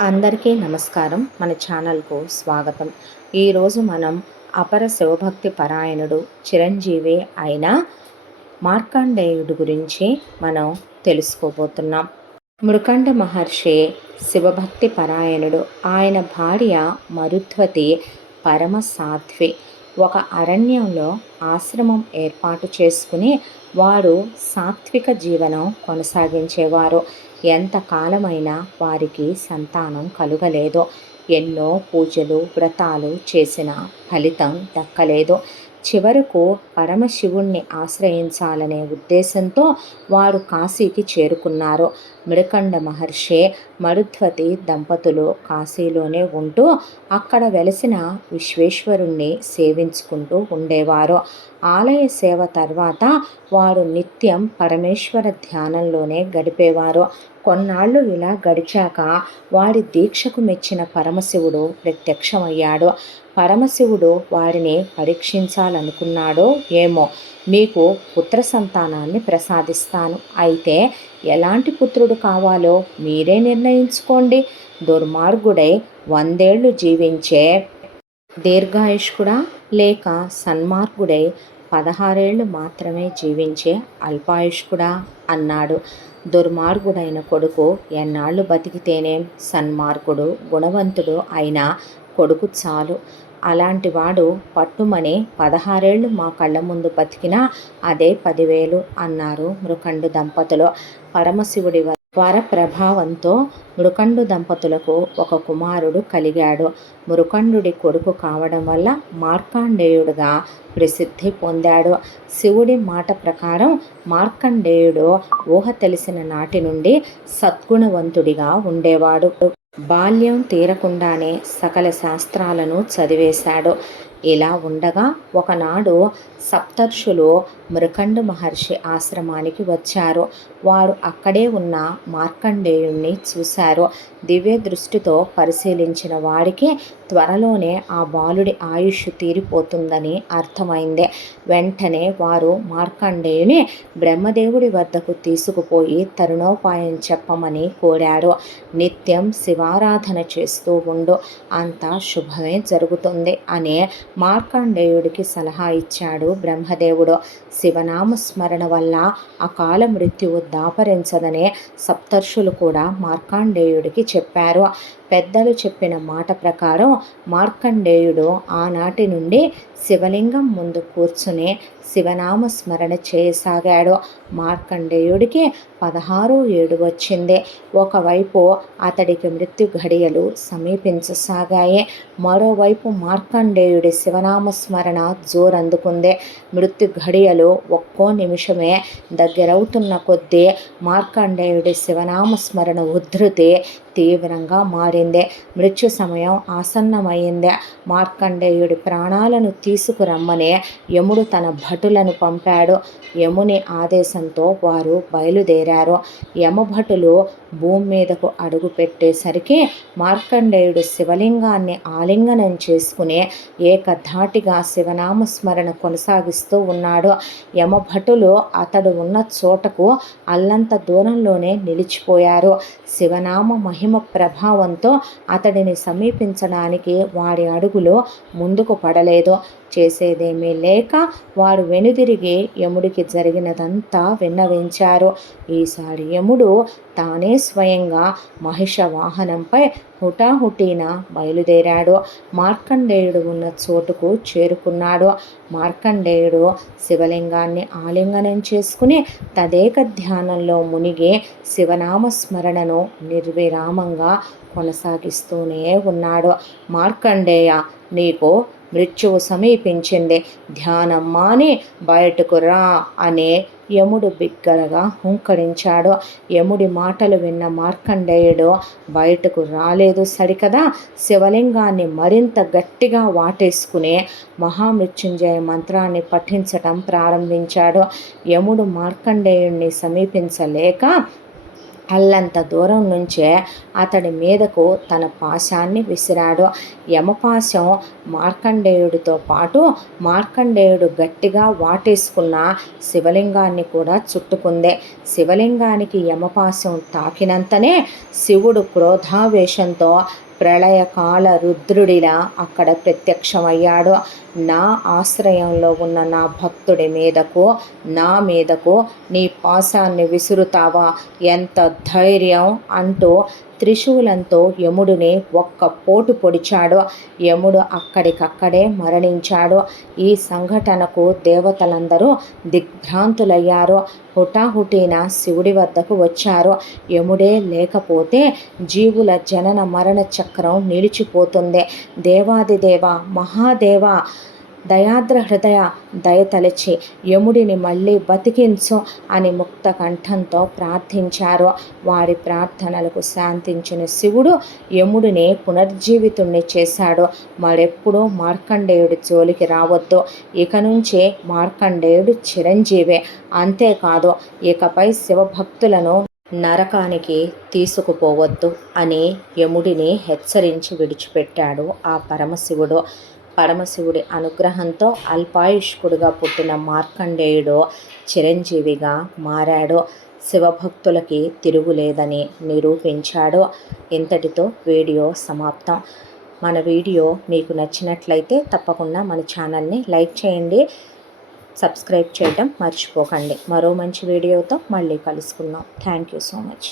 అందరికీ నమస్కారం. మన ఛానల్కు స్వాగతం. ఈరోజు మనం అపర శివభక్తి పరాయణుడు చిరంజీవి అయిన మార్కండేయుడు గురించి మనం తెలుసుకోబోతున్నాం. మృకండ మహర్షి శివభక్తి పరాయణుడు. ఆయన భార్య మరుధ్వతి పరమ సాధ్వి ఒక అరణ్యంలో ఆశ్రమం ఏర్పాటు చేసుకుని వారు సాత్విక జీవనం కొనసాగించేవారు. ఎంతకాలమైనా వారికి సంతానం కలుగలేదు. ఎన్నో పూజలు వ్రతాలు చేసిన ఫలితం దక్కలేదు. చివరకు పరమశివుణ్ణి ఆశ్రయించాలనే ఉద్దేశంతో వారు కాశీకి చేరుకున్నారు. మృకండ మహర్షి మరుధ్వతి దంపతులు కాశీలోనే ఉంటూ అక్కడ వెలిసిన విశ్వేశ్వరుణ్ణి సేవించుకుంటూ ఉండేవారు. ఆలయ సేవ తర్వాత వారు నిత్యం పరమేశ్వర ధ్యానంలోనే గడిపేవారు. కొన్నాళ్ళు ఇలా గడిచాక వారి దీక్షకు మెచ్చిన పరమశివుడు ప్రత్యక్షమయ్యాడు. పరమశివుడు వారిని పరీక్షించాలనుకున్నాడో ఏమో. మీకు పుత్ర సంతానాన్ని ప్రసాదిస్తాను. అయితే ఎలాంటి పుత్రుడు కావాలో మీరే నిర్ణయించుకోండి. దుర్మార్గుడై వందేళ్ళు జీవించే దీర్ఘాయుష్కుడా లేక సన్మార్గుడై పదహారేళ్ళు మాత్రమే జీవించే అల్పాయుష్కుడా అన్నాడు. దుర్మార్గుడైన కొడుకు ఎన్నాళ్ళు బతికితేనేం సన్మార్గుడు గుణవంతుడు అయిన కొడుకు చాలు. అలాంటి వాడు పట్టుమని పదహారేళ్ళు మా కళ్ళ ముందు బతికినా అదే పదివేలు అన్నారు మృకండు దంపతులు. పరమశివుడి వర ప్రభావంతో మృకండు దంపతులకు ఒక కుమారుడు కలిగాడు. మృకండుడి కొడుకు కావడం వల్ల మార్కాండేయుడుగా ప్రసిద్ధి పొందాడు. శివుడి మాట ప్రకారం మార్కండేయుడు ఊహ తెలిసిన నాటి నుండి సద్గుణవంతుడిగా ఉండేవాడు. బాల్యం తీరకుండానే సకల శాస్త్రాలను చదివేశాడు. ఇలా ఉండగా ఒకనాడు సప్తర్షులు మృకండ మహర్షి ఆశ్రమానికి వచ్చారు. వారు అక్కడే ఉన్న మార్కండేయుణ్ణి చూశారు. దివ్య దృష్టితో పరిశీలించిన వాడికి త్వరలోనే ఆ బాలుడి ఆయుష్ తీరిపోతుందని అర్థమైంది. వెంటనే వారు మార్కండేయుని బ్రహ్మదేవుడి వద్దకు తీసుకుపోయి తరుణోపాయం చెప్పమని కోరాడు. నిత్యం శివారాధన చేస్తూ ఉండు అంతా శుభమే జరుగుతుంది అనే మార్కండేయుడికి సలహా ఇచ్చాడు బ్రహ్మదేవుడు. శివనామ స్మరణ వల్ల అకాల మృత్యువు దాపరించదనే సప్తర్షులు కూడా మార్కాండేయుడికి చెప్పారు. పెద్దలు చెప్పిన మాట ప్రకారం మార్కండేయుడు ఆనాటి నుండి శివలింగం ముందు కూర్చుని శివనామ స్మరణ చేయసాగాడు. మార్కండేయుడికి పదహారు ఏడు వచ్చింది. ఒకవైపు అతడికి మృత్యు ఘడియలు సమీపించసాగాయి. మరోవైపు మార్కండేయుడి శివనామ స్మరణ జోరందుకుంది. మృత్యు ఘడియలు ఒక్కో నిమిషమే దగ్గరవుతున్న కొద్దీ మార్కండేయుడి శివనామ స్మరణ ఉద్ధృతి తీవ్రంగా మారింది. మృత్యు సమయం ఆసన్నమైంది. మార్కండేయుడి ప్రాణాలను తీసుకురమ్మని యముడు తన భటులను పంపాడు. యముని ఆదేశం ఉద్దేశంతో వారు బయలుదేరారు. యమభటులు భూమి మీదకు అడుగు పెట్టేసరికి మార్కండేయుడు శివలింగాన్ని ఆలింగనం చేసుకుని ఏకధాటిగా శివనామస్మరణ కొనసాగిస్తూ ఉన్నాడు. యమభటులు అతడు ఉన్న చోటకు అల్లంత దూరంలోనే నిలిచిపోయారు. శివనామ మహిమ ప్రభావంతో అతడిని సమీపించడానికి వారి అడుగులు ముందుకు పడలేదు. చేసేదేమీ లేక వారు వెనుదిరిగి యముడికి జరిగినదంతా విన్నవించారు. ఈసారి యముడు తానే స్వయంగా మహిష వాహనంపై హుటాహుటీన బయలుదేరాడు. మార్కండేయుడు ఉన్న చోటుకు చేరుకున్నాడు. మార్కండేయుడు శివలింగాన్ని ఆలింగనం చేసుకుని తదేక ధ్యానంలో మునిగి శివనామస్మరణను నిర్విరామంగా కొనసాగిస్తూనే ఉన్నాడు. మార్కండేయ నీకు మృత్యువు సమీపించింది. ధ్యానం మాని బయటకు రా అనే యముడు బిగ్గరగా హుంకరించాడు. యముడి మాటలు విన్న మార్కండేయుడు బయటకు రాలేదు సరికదా? శివలింగాన్ని మరింత గట్టిగా వాటేసుకుని మహామృత్యుంజయ మంత్రాన్ని పఠించటం ప్రారంభించాడు. యముడు మార్కండేయుడిని సమీపించలేక అల్లంత దూరం నుంచే అతడి మీదకు తన పాశాన్ని విసిరాడు. యమపాశం మార్కండేయుడితో పాటు మార్కండేయుడు గట్టిగా వాటేసుకున్న శివలింగాన్ని కూడా చుట్టుకుందే. శివలింగానికి యమపాశం తాకినంతనే శివుడు క్రోధావేశంతో ప్రళయకాల రుద్రుడిలా అక్కడ ప్రత్యక్షమయ్యాడు. నా ఆశ్రయంలో ఉన్న నా భక్తుడి మీదకు నా మీదకు నీ పాశాన్ని విసురుతావా? ఎంత ధైర్యం అంటూ త్రిశూలంతో యముడిని ఒక్క పోటు పొడిచాడు. యముడు అక్కడికక్కడే మరణించాడు. ఈ సంఘటనకు దేవతలందరూ దిగ్భ్రాంతులయ్యారు. హుటాహుటీన శివుడి వద్దకు వచ్చారు. యముడే లేకపోతే జీవుల జనన మరణ చక్రం నిలిచిపోతుంది. దేవాదిదేవ మహాదేవ దయాద్ర హృదయ దయతలచి యముడిని మళ్ళీ బతికించు అని ముక్త కంఠంతో ప్రార్థించారు. వారి ప్రార్థనలకు శాంతించిన శివుడు యముడిని పునర్జీవితుణ్ణి చేశాడు. మరెప్పుడూ మార్కండేయుడి జోలికి రావద్దు. ఇక నుంచే మార్కండేయుడు చిరంజీవే. అంతేకాదు ఇకపై శివభక్తులను నరకానికి తీసుకుపోవద్దు అని యముడిని హెచ్చరించి విడిచిపెట్టాడు ఆ పరమశివుడు. పరమశివుడి అనుగ్రహంతో అల్పాయుష్కుడుగా పుట్టిన మార్కండేయుడు చిరంజీవిగా మారాడు. శివభక్తులకి తిరుగులేదని నిరూపించాడు. ఇంతటితో వీడియో సమాప్తం. మన వీడియో మీకు నచ్చినట్లయితే తప్పకుండా మన ఛానల్ని లైక్ చేయండి సబ్స్క్రైబ్ చేయడం మర్చిపోకండి. మరో మంచి వీడియోతో మళ్ళీ కలుసుకుందాం. Thank you so much.